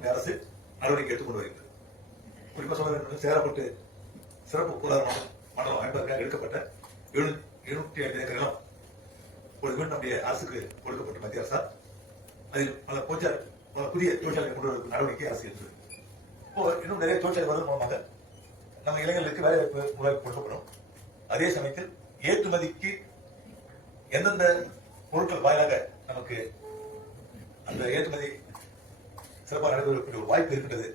நம்முடைய அரசு நடவடிக்கை எடுத்துக்கொண்டு வருகிறது. குறிப்பா சொல்ல வேண்டும், சேரப்பட்டு சிறப்பு பொருளாதார மண்டலம் அமைப்பதற்காக எடுக்கப்பட்ட 705 ஏக்கர் நிலம் மீண்டும் நம்முடைய அரசுக்கு கொடுக்கப்பட்ட மத்திய அரசால் அதில் பல புதிய தொழிற்சாலை கொண்டு வருவதற்கு நடவடிக்கை அரசு எடுத்தது. இப்போ இன்னும் நிறைய தொழிற்சாலை வருவதன் மூலமாக நம்ம இளைஞர்களுக்கு வேலை வாய்ப்பு கொடுக்கப்படும். அதே சமயத்தில் ஏற்றுமதிக்கு எந்தெந்த பொருட்கள் வாயிலாக நமக்கு அந்த ஏற்றுமதி சிறப்பாக நடைபெறக்கூடிய ஒரு வாய்ப்பு இருக்கின்றது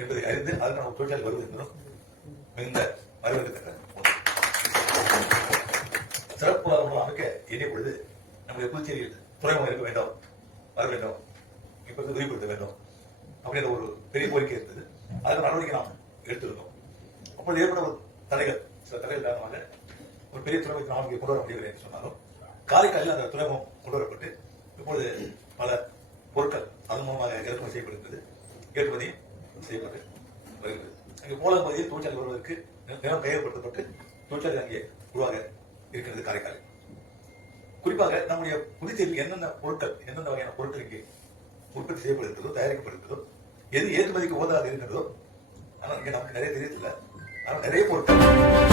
என்பதை அறிந்து அதற்கான தொழிற்சாலை வருவது என்பதும் மிகுந்த வரவேற்கத்தக்க சிறப்பு பொருளாதாரம் அமைக்க எண்ணிய பொழுது நம்முடைய புதுச்சேரியில் துறைமுகம் இருக்க வேண்டும், வர வேண்டும், இப்போது விரிவுபடுத்த வேண்டும் அப்படின்ற ஒரு பெரிய கோரிக்கை இருந்தது. அதற்கு நடவடிக்கை நாம் எடுத்திருந்தோம். அப்பொழுது ஏற்பட ஒரு தடைகள், சில தடைகள் காரணமாக ஒரு பெரிய துறைமுகத்தை நாம் இங்கே கொண்டு வர முடியவில்லை என்று சொன்னாலும் காரைக்காலில் அந்த துறைமுகம் கொண்டு வரப்பட்டு இப்பொழுது பல பொருட்கள் அதன் மூலமாக இறக்குமதி செய்யப்படுகிறது, ஏற்றுமதி செய்யப்பட்டு வருகிறது. அங்கே போலன் பகுதியில் தொழிற்சாலை வருவதற்கு நிலம் கையகப்படுத்தப்பட்டு தொழிற்சாலை அங்கே உருவாக இருக்கிறது காரைக்காலில். குறிப்பாக நம்முடைய புதுச்சேரியில் என்னென்ன பொருட்கள், எந்தெந்த வகையான பொருட்கள் இங்கே உற்பத்தி செய்யப்படுகிறதோ, தயாரிக்கப்படுகிறதோ, எது ஏற்றுமதிக்கு உதவாக இருக்கிறதோ, ஆனால் இங்கே நமக்கு நிறைய தெரியவில்லை. ஆனால் நிறைய பொருட்கள்